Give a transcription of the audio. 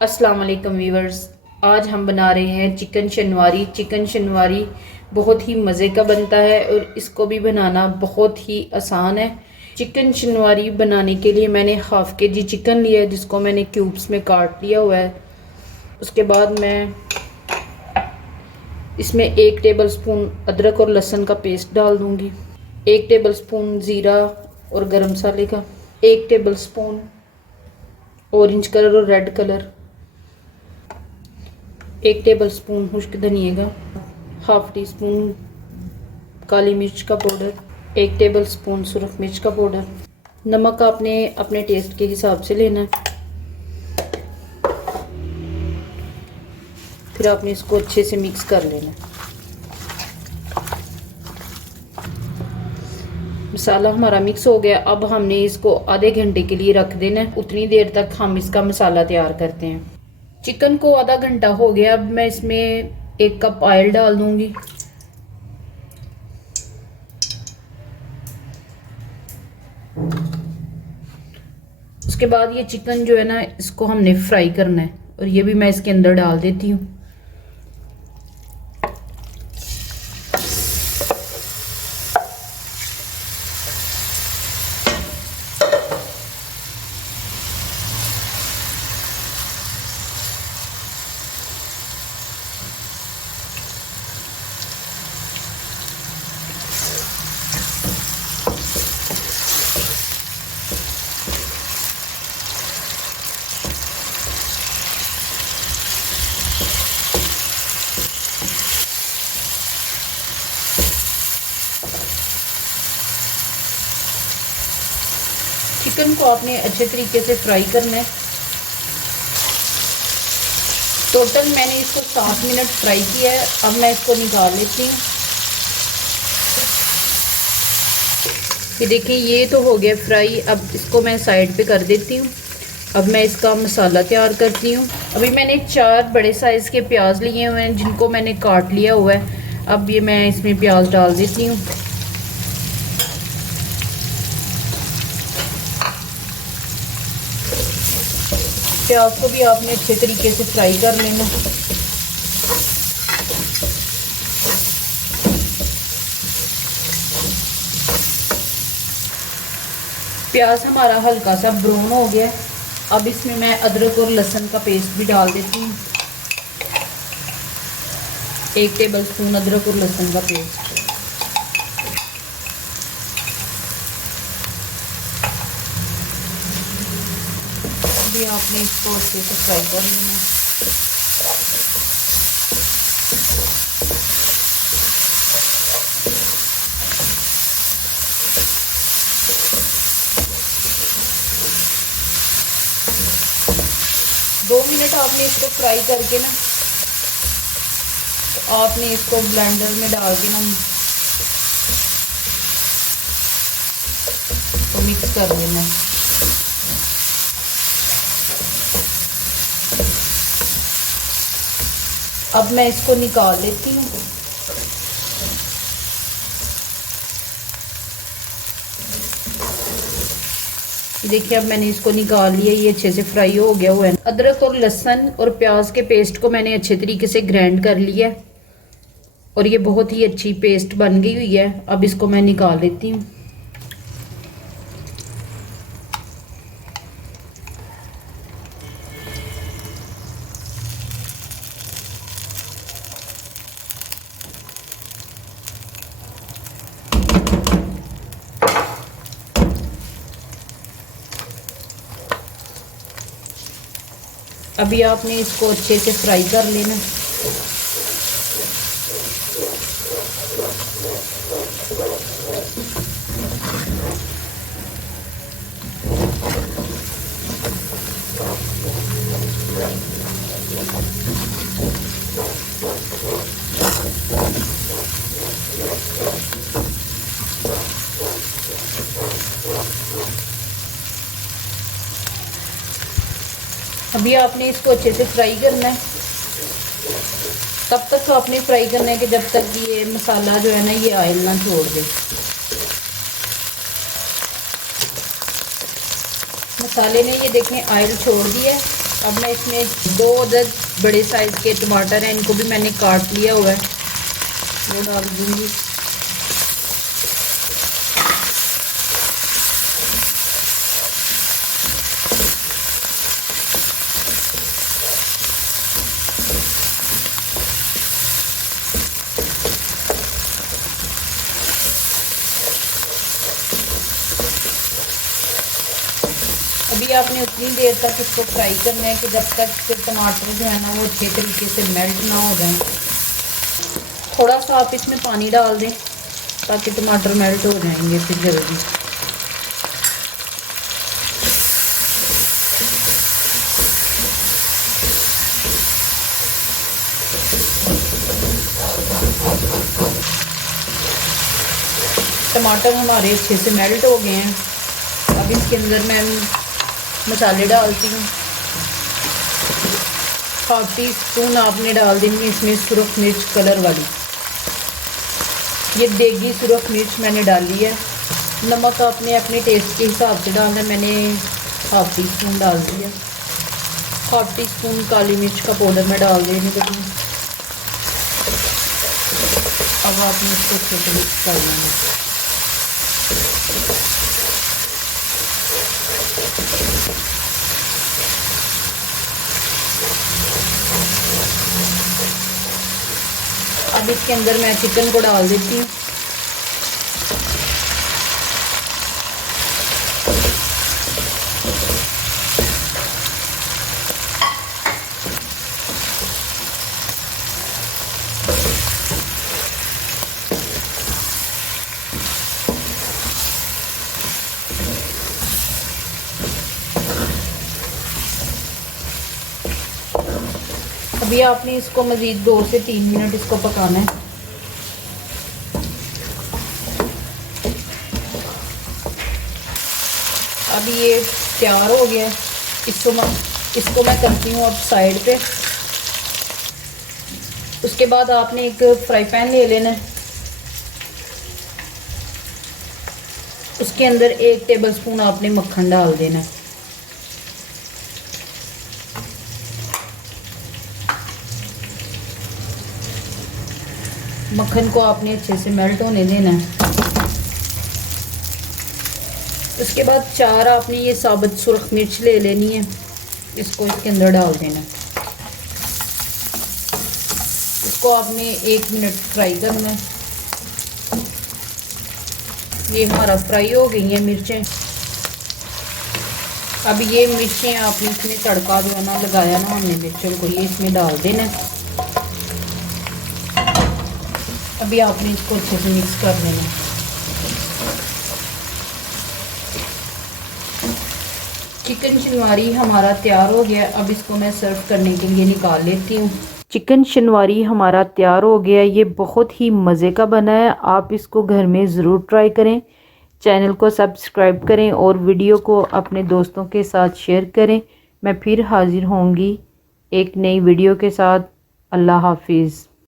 अस्सलाम वालेकुम व्यूवर्स। आज हम बना रहे हैं चिकन शनवारी। चिकन शनवारी बहुत ही मज़े का बनता है और इसको भी बनाना बहुत ही आसान है। चिकन शनवारी बनाने के लिए मैंने हाफ़ के जी चिकन लिया है जिसको मैंने क्यूब्स में काट लिया हुआ है। उसके बाद मैं इसमें 1 टेबल स्पून अदरक और लहसुन का पेस्ट डाल दूँगी, 1 टेबल स्पून ज़ीरा और गरम मसाले का, 1 टेबल स्पून ऑरेंज कलर और रेड कलर, 1 टेबल स्पून खुश्क धनिया का, हाफ टी स्पून काली मिर्च का पाउडर, 1 टेबल स्पून सुरख मिर्च का पाउडर। नमक आपने अपने टेस्ट के हिसाब से लेना है। फिर आपने इसको अच्छे से मिक्स कर लेना है। मसाला हमारा मिक्स हो गया। अब हमने इसको आधे घंटे के लिए रख देना है। उतनी देर तक हम इसका मसाला तैयार करते हैं। चिकन को आधा घंटा हो गया। अब मैं इसमें 1 कप ऑयल डाल दूंगी। उसके बाद ये चिकन जो है ना, इसको हमने फ्राई करना है और ये भी मैं इसके अंदर डाल देती हूँ। चिकन को आपने अच्छे तरीके से फ्राई करना है। टोटल मैंने इसको 7 मिनट फ्राई किया है। अब मैं इसको निकाल लेती हूँ। ये देखिए, ये तो हो गया फ्राई। अब इसको मैं साइड पे कर देती हूँ। अब मैं इसका मसाला तैयार करती हूँ। अभी मैंने 4 बड़े साइज़ के प्याज लिए हुए हैं जिनको मैंने काट लिया हुआ है। अब ये मैं इसमें प्याज डाल देती हूँ। प्याज को भी आपने अच्छे तरीके से फ्राई कर लेना। प्याज हमारा हल्का सा ब्राउन हो गया। अब इसमें मैं अदरक और लहसुन का पेस्ट भी डाल देती हूँ। 1 टेबल स्पून अदरक और लहसुन का पेस्ट। भी आपने इसको अच्छे से फ्राई कर लेना। दो मिनट आपने इसको फ्राई करके ना, तो आपने इसको ब्लेंडर में डाल के ना तो मिक्स कर लेना है। अब मैं इसको निकाल लेती हूँ। देखिए, अब मैंने इसको निकाल लिया। ये अच्छे से फ्राई हो गया हुआ है। अदरक और लहसुन और प्याज के पेस्ट को मैंने अच्छे तरीके से ग्राइंड कर लिया और ये बहुत ही अच्छी पेस्ट बन गई हुई है। अब इसको मैं निकाल लेती हूँ। अभी आपने इसको अच्छे से फ्राई कर लेना। अभी आपने इसको अच्छे से फ्राई करना है। तब तक आपने फ्राई करना है कि जब तक ये मसाला जो है ना, ये ऑयल ना छोड़ दे। मसाले ने ये देखें ऑयल छोड़ दिया है। अब मैं इसमें 2 अदद बड़े साइज़ के टमाटर हैं, इनको भी मैंने काट लिया हुआ है, वो डाल दूँगी। अभी आपने उतनी देर तक इसको फ्राई करना है कि जब तक फिर टमाटर जो है ना वो अच्छे तरीके से मेल्ट ना हो जाए। थोड़ा सा आप इसमें पानी डाल दें ताकि टमाटर मेल्ट हो जाएंगे फिर जल्दी। टमाटर हमारे अच्छे से मेल्ट हो गए हैं। अब इसके अंदर मैं मसाले डालती हूँ। 1/2 टीस्पून आपने डाल देंगे इसमें सुरख मिर्च कलर वाली, ये देगी सुरख मिर्च मैंने डाली है। नमक आपने अपने टेस्ट के हिसाब से डालना है, मैंने 1/2 टीस्पून डाल दिया। 1/2 टीस्पून काली मिर्च का पाउडर मैं डाल देने लगी। अब आपने इसको अच्छे से मिक्स कर लेंगे। अब इसके अंदर मैं चिकन को डाल देती हूँ। अभी आपने इसको मज़ीद 2 से 3 मिनट इसको पकाना है। अभी ये तैयार हो गया है। इसको मैं करती हूँ अब साइड पे। उसके बाद आपने एक फ्राई पैन ले लेना है, उसके अंदर 1 टेबलस्पून आपने मक्खन डाल देना है। मक्खन को आपने अच्छे से मेल्ट होने देना है। उसके बाद 4 आपने ये साबुत सुरख मिर्च ले लेनी है, इसको इसके अंदर डाल देना है। इसको आपने 1 मिनट फ्राई करना है। ये हमारा फ्राई हो गई हैं मिर्चें। अब ये मिर्चें आपने इसमें तड़का जो है ना लगाया ना हमने मिर्चों को, ये इसमें डाल देना है। अभी आपने इसको अच्छे से मिक्स कर लेना है। चिकन शनवारी हमारा तैयार हो गया। अब इसको मैं सर्व करने के लिए निकाल लेती हूँ। चिकन शनवारी हमारा तैयार हो गया। ये बहुत ही मज़े का बना है, आप इसको घर में ज़रूर ट्राई करें। चैनल को सब्सक्राइब करें और वीडियो को अपने दोस्तों के साथ शेयर करें। मैं फिर हाज़िर होंगी एक नई वीडियो के साथ। अल्लाह हाफिज़।